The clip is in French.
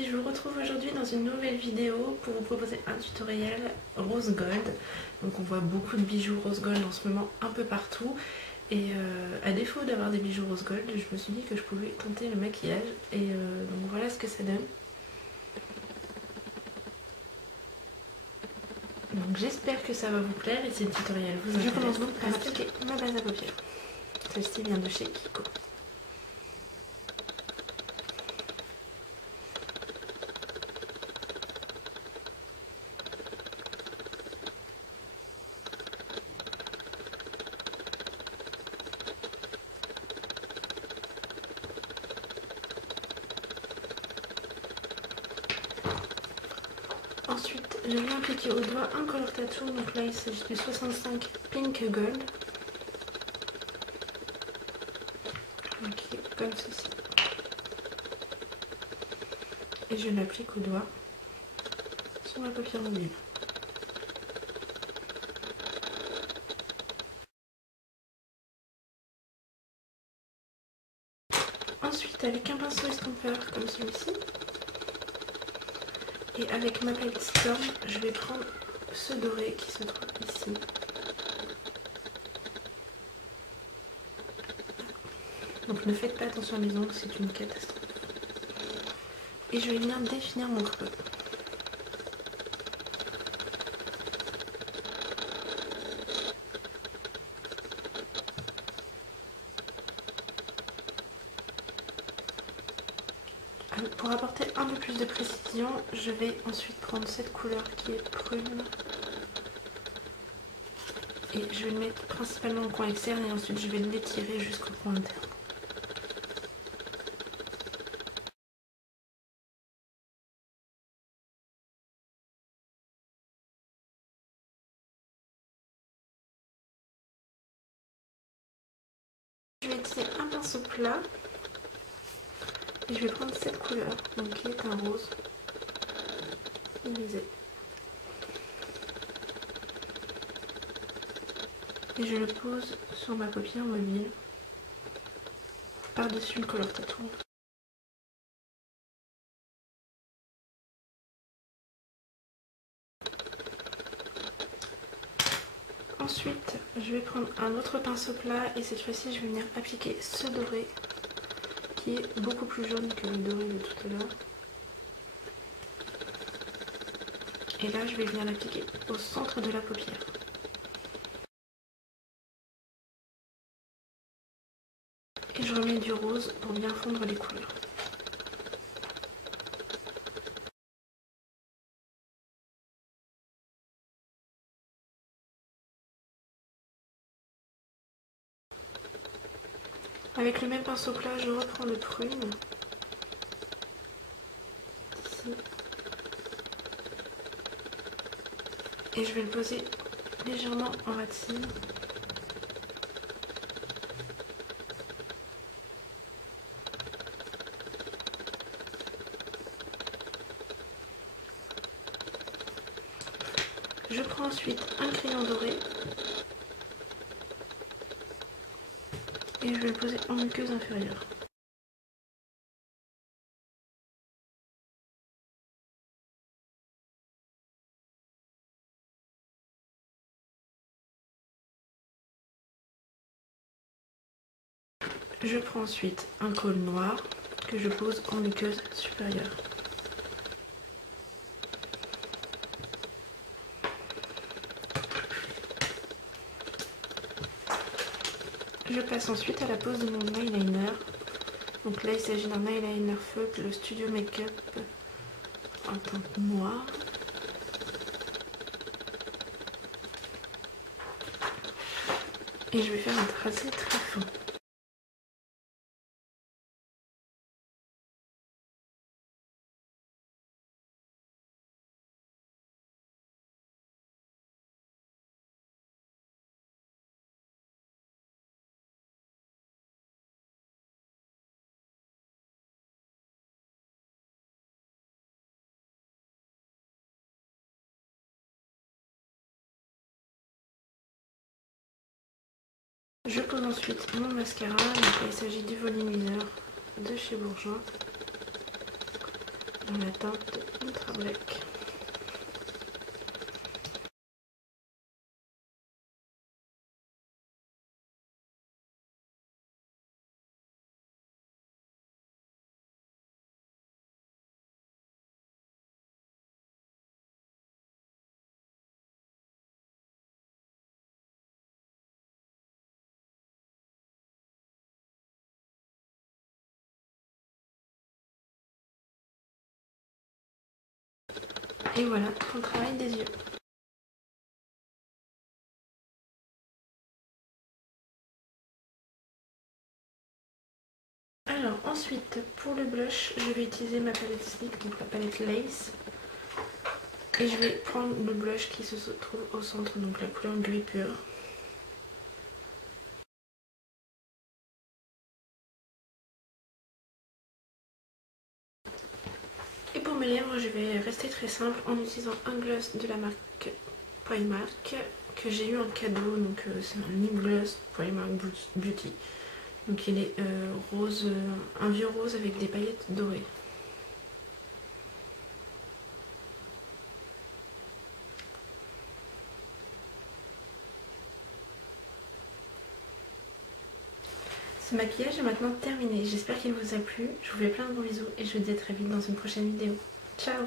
Je vous retrouve aujourd'hui dans une nouvelle vidéo pour vous proposer un tutoriel rose gold. Donc on voit beaucoup de bijoux rose gold en ce moment un peu partout. Et à défaut d'avoir des bijoux rose gold, je me suis dit que je pouvais tenter le maquillage. Et donc voilà ce que ça donne. Donc j'espère que ça va vous plaire et si le tutoriel vous intéresse. Je commence donc par appliquer ma base à paupières. Celle-ci vient de chez Kiko. Ensuite, je viens appliquer au doigt un color tattoo, donc là il s'agit du 65 Pink Gold. Ok, comme ceci. Et je l'applique au doigt sur ma paupière mobile. Ensuite, avec un pinceau estompeur comme celui-ci, et avec ma palette Storm, je vais prendre ce doré qui se trouve ici. Donc ne faites pas attention à mes ongles, c'est une catastrophe. Et je vais venir définir mon creux. Pour apporter un peu plus de précision, je vais ensuite prendre cette couleur qui est prune. Et je vais le mettre principalement au coin externe et ensuite je vais l'étirer jusqu'au coin interne. Je vais utiliser un pinceau plat et je vais prendre cette couleur, donc qui est un rose irisé. Et je le pose sur ma paupière mobile par-dessus le color tattoo. Ensuite, je vais prendre un autre pinceau plat et cette fois-ci, je vais venir appliquer ce doré qui est beaucoup plus jaune que le doré de tout à l'heure. Et là, je vais venir l'appliquer au centre de la paupière. Et je remets du rose pour bien fondre les couleurs. Avec le même pinceau plat, je reprends le prune. Ici. Et je vais le poser légèrement en ras de cils. Je prends ensuite un crayon doré. Et je vais le poser en muqueuse inférieure. Je prends ensuite un col noir que je pose en muqueuse supérieure. Je passe ensuite à la pose de mon eyeliner. Donc là il s'agit d'un eyeliner feutre, le Studio Makeup en teinte noire. Et je vais faire un tracé très fin. Je pose ensuite mon mascara, donc il s'agit du volumiseur de chez Bourjois. dans la teinte Ultra Black. Et voilà pour le travail des yeux. Alors ensuite pour le blush, je vais utiliser ma palette Sleek, donc la palette Lace. Et je vais prendre le blush qui se trouve au centre, donc la couleur gris pur. Et pour mes lèvres, je vais rester très simple en utilisant un gloss de la marque Primark que j'ai eu en cadeau. Donc c'est un lip gloss Primark Beauty. Donc il est rose, un vieux rose avec des paillettes dorées. Ce maquillage est maintenant terminé. J'espère qu'il vous a plu. Je vous fais plein de gros bisous et je vous dis à très vite dans une prochaine vidéo. Ciao!